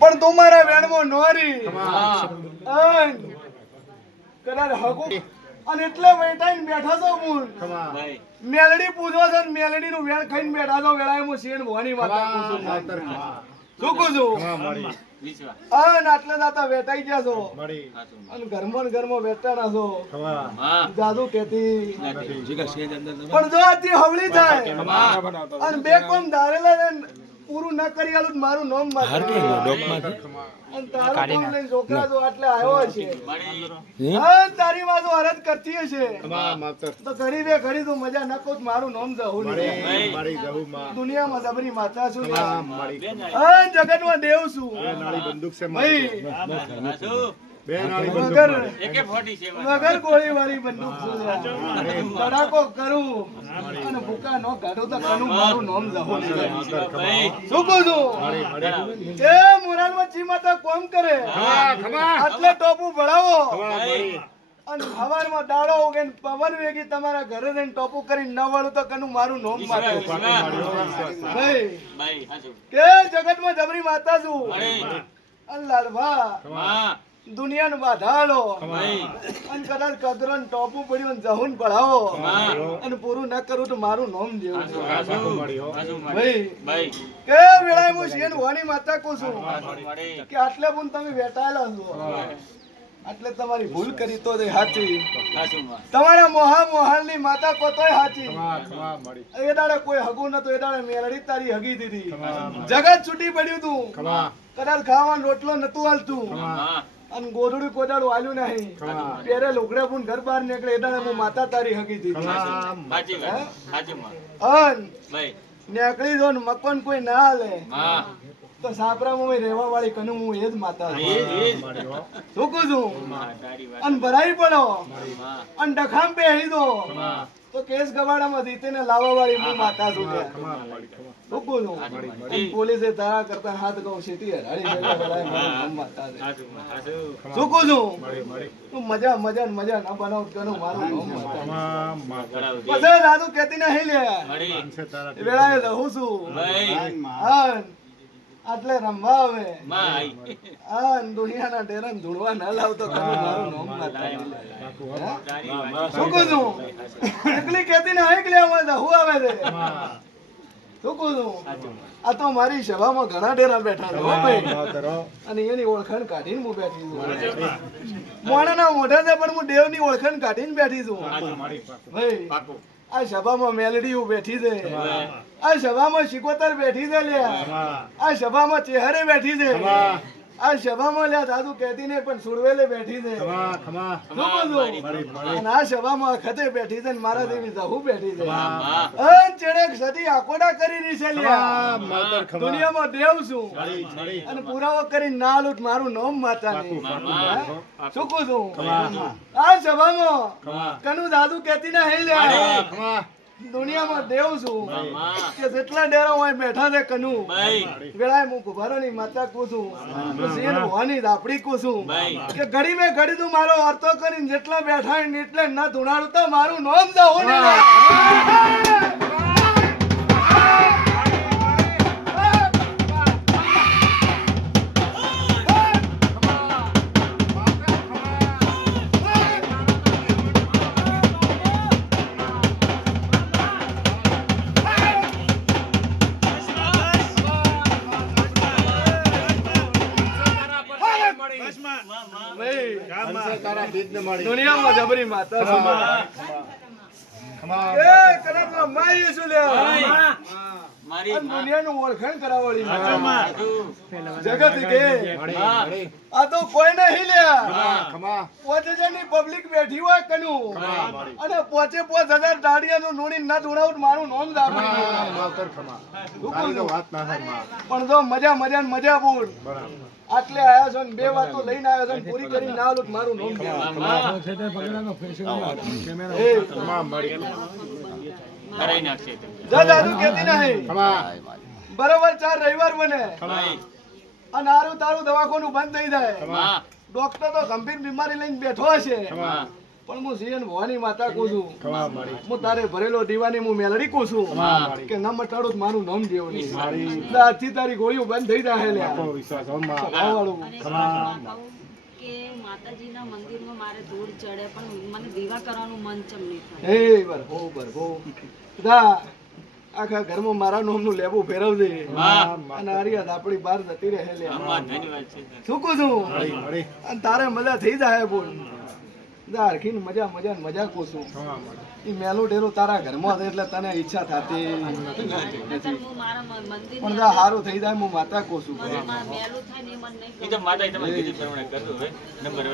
પણ તું મારા વેણમાં નોરી. કદાચ હકુ અને એટલે વેટાઈને બેઠા છો હું મેલડી પૂજવા છે મેલડી નું વેણ ખાઈને બેઠા છો વેળાએ હું શેણ ભવાની વાત પૂછું છું. શું કહું છું? અન આટલે દાતા વેટાઈ ગયા છો. અને ઘરમાં ઘરમાં બેઠા છો. જાદુ કેતી પણ જો આજથી હવળી થાય અને બે કોમ ધારેલા ને પૂરું ના કરી આલું મારું નામ લઈને છોકરા જો આટલે આવ્યો છે? હા? તારી વાત અરજ કરતી છે તો ઘડી બે ઘડી તું મજા ન કહું તો મારું નામ જવું નહીં. ભાઈ. દુનિયામાં જબરી માતા છું. હા જગતમાં દેવ છું. ભાઈ. સાચું. વગર. વગર ગોળી વાળી બંદૂક તડાકો કરું. અને ભૂકા નો કાઢું તો કનું મારું નામ જવું શું કહું છું? એ મોરાલ વચ્ચી માતા કોમ કરે. આટલે ટોપું ભરાવો અને હવારમાં દાડો ઉગે પવન વેગી તમારા ઘરે જઈને ટોપુ કરી ન વળું તો કનું મારું નોમ માથે. ભાઈ ભાઈ. કે જગતમાં જબરી માતા છું. મળી. લાલભા બાધાડો અને કદાચ કદરન ને ટોપું પડ્યું જહુન પડાવો. અને પૂરું ન કરું તો મારું નોમ દેવું. ભાઈ. કે વેળાએ હું શેન વાની માતા કહું છું? કે આટલે પણ તમે વેટાયેલા છો. આટલે તમારી ભૂલ કરી તો સાચી તમારા મોહા મોહાલની માતા કોતોય સાચી એ દાડે કોઈ હગું નતું એ દાડે મેળડી તારી હગી દીધી. જગત છૂટી પડ્યું તું. કદાચ ખાવાનો રોટલો નતું હાલતું. અને ગોધડું કોદાડું હાલ્યું નહીં. ત્યારે લુગડે પણ ઘર બહાર નીકળે એટલે હું માતા તારી હકી દીધી. અન નીકળી જો ને મકવાન કોઈ ના હાલે. હા. તો સાપરામાં રહેવા વાળી કનુ હું એ જ માતા. શું કહું છું? અને ભરાઈ પડો. અને ડખામ બેહી દો. તો કેસ ગવાડામાં જીતીને લાવવા વાળી હું માતા છું શું કહું છું? પોલીસે તારા કરતા હાથ ગૌ સીટી હરાડી માતા છે. શું કહું તું મજા મજા ને મજા ના બનાવ કનુ મારું પછી દાદુ કેતી નહીં લે. વેળાએ રહું છું. હા. આટલે રમવા આવે. હા દુનિયાના ડેરા ધૂળવા ના લાવતો મારું નામ વાત. શું કહું છું? એકલી કેતી ને એકલી અમારે હું આવે છે? શું કહું છું? આ તો મારી સભામાં ઘણા ડેરા બેઠા છે અને એની ઓળખાણ કાઢીને હું બેઠી છું. મોણાના મોઢા છે પણ હું દેવની ઓળખાણ કાઢીને બેઠી છું. ભાઈ. પાકું. આ સભામાં મેલડી બેઠી છે. આ સભામાં શિકોતર બેઠી છે લે આ સભામાં ચેહરે બેઠી છે. આ સભામાં લ્યા દાદુ કહેતી ને પણ સુડવેલે બેઠી છે? અને આ સભામાં ખતે બેઠી છે મારા દેવી સાહુ બેઠી છે. અન ચેડેક સદી આકોડા કરી રહી છે લ્યા. દુનિયામાં દેવ છું. અને પુરાવો કરીને ના લૂટ મારું નામ માતા શું છું? આ સભામાં કનુ દાદુ કહેતી ના હે લ્યા. દુનિયામાં દેવ છું. કે જેટલા ડેરા હોય બેઠા ને કનું. વેળાએ હું કુભારોની માતા કહું છું. તો શેર ભવાની દાપડી કહું છું. કે ઘડી મેં ઘડી તું મારો અર્થો કરીને જેટલા બેઠા ને એટલે ન ધુણાડું તો મારું નામ જાઓ નહીં દુનિયામાં જબરી માતા છું. એ કદાચ તો મારી છું લે મારી અને માં. દુનિયાનું ઓળખાણ કરાવવાળી સાચું માતા. માં. સાચું. જગત કે આ તો કોઈ નહીં લ્યા. હા. હજારની પબ્લિક બેઠી હોય કનું. અને પોચે પાંચ હજાર દાડિયાનું નોણી ના ધોડાવું મારું નોમ દાબડી પણ જો મજા મજા ને મજા બોલ. આટલે આયા છો ને બે વાતો લઈને આવ્યો છો ને પૂરી કરીને ના આલું મારું નોમ એ, કરાઈ નાખશે તે. જા દાદુ કહેતી નહીં. બરોબર ચાર રવિવાર બને. અને આરું તારું દવાખાનું બંધ થઈ જાય. ડોક્ટર તો ગંભીર બીમારી લઈને બેઠો હશે. પણ હું સિયન ભવાની માતા કહું છું. હું તારે ભરેલો દીવાની હું મેલડી કહું છું. કે ન મટાડો મારું નામ દેવ નહીં આજથી તારી ગોળીઓ બંધ થઈ જાય કે માતાજીના મંદિરમાં મારે ધૂળ ચડે પણ મને દીવા કરવાનું મન ચમ નહીં થાય. એ બર હો બર બધા આખા ઘરમાં મારા નામનું લેબુ ફેરવજે અને આરિયાદ આપણી બહાર જતી રહે લે. શું કહું છું? અને તારે મજા થઈ જાય બોલ. બધા મજા મજા ને મજા કહું છું. એ મેલું ડેલું તારા ઘરમાં છે એટલે તને ઈચ્છા થતી. નથી. નહીંતર હું મારા મ- મંદિરની પણ જા સારું થઈ જાય હું માતા કહું છું. નંબર